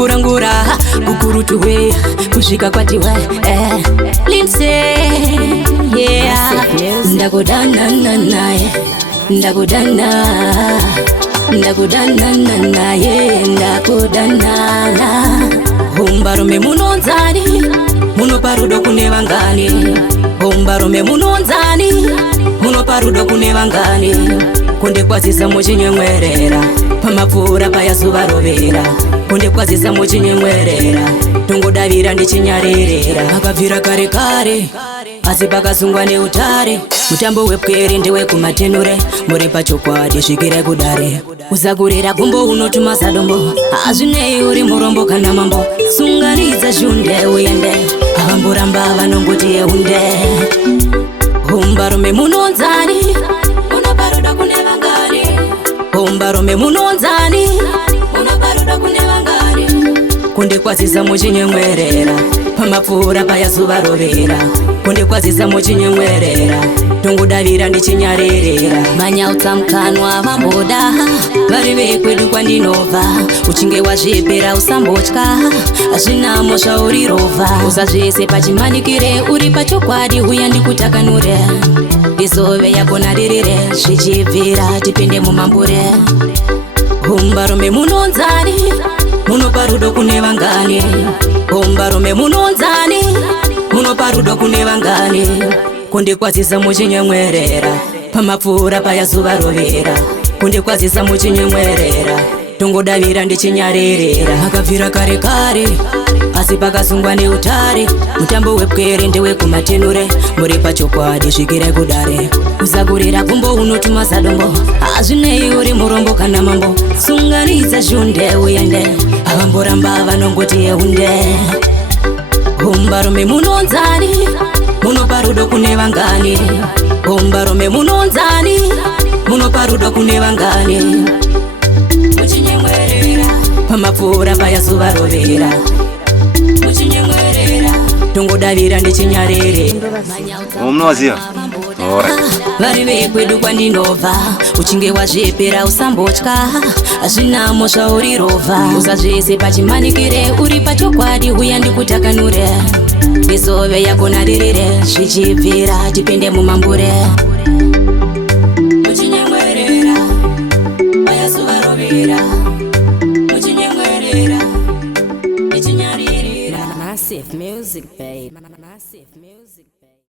tichingurangura kukurutuwe kusvika kwatiwe Lindsay, yeah. Ndakudana naye, ndakudana naye, ndakudana. Humbarume munonzani, munoparudo kune vangani. Humbarume munonzani, munoparudo kune vangani. Kundikwazisa muchinyemwerera, pamapfuura payazuva rovera. Kundikwazisa muchinyemwerera, tongodavira ndichinyarerera. Akabvira kare kare, asi pakasungwa neutare. Mutambo wepwere ndewekumatenure, muri pachokwadi svikire kudare. Usakurera gumbo unotuma sadombo, hazvinei uri murombo kana mambo. Sunganidza shunde uende, avamboramba vanongoti yeunde. Humbarume munonzani, munoparuda kune vangani. Humbarume munonzani, munoparuda kune vangani. Kundikwazisa muchinyemwerera, pamapfuura payazuva rovera. Kundikwazisa muchinyemwerera, tongodavira ndichinyarerera. Manyautsa mukanwa vamboda, vari vekwedu kwandinobva. Uchinge wazvipera usambotya, hazvinamo zvaurirova. Usazvese pachimanikire, uri pachokwadi uya ndikutakanure. Izove yako naririre, zvichibvira tipinde mumambure. Humbarume munonzani, munoparudo kune vangani. Humbarume munonzani, munoparudo kune vangani. Kundikwazisa muchinyemwerera, pamapfuura payazuva rovera. Kundikwazisa muchinyemwerera, tongodavira ndichinyarerera. Akabvira kare kare, asi pakasungwa neutare. Mutambo wepwere ndewekumatenure, muri pachokwadi svikire kudare. Usakurira gumbo unotuma sadombo, hazvinei uri murombo kana mambo. Sunganidza shunde uende, avamboramba vanongoti yeunde. Humbarume munonzani, munoparudo kune vangani. Humbarume munonzani, munoparudo kune vangani. Muchinyemwerera, pamapfuura payazuva rovera. Muchinyemwerera, tongodavira ndichinyarerera. Munoziva? Vari vekwedu kwandinobva, uchinge wazvipera usambotya, hazvinamo zvaurirova. Usazvese pachimanikire, uri pachokwadi uya ndikutakanure. Izove yako naririre, zvichibvira tipinde mumambure.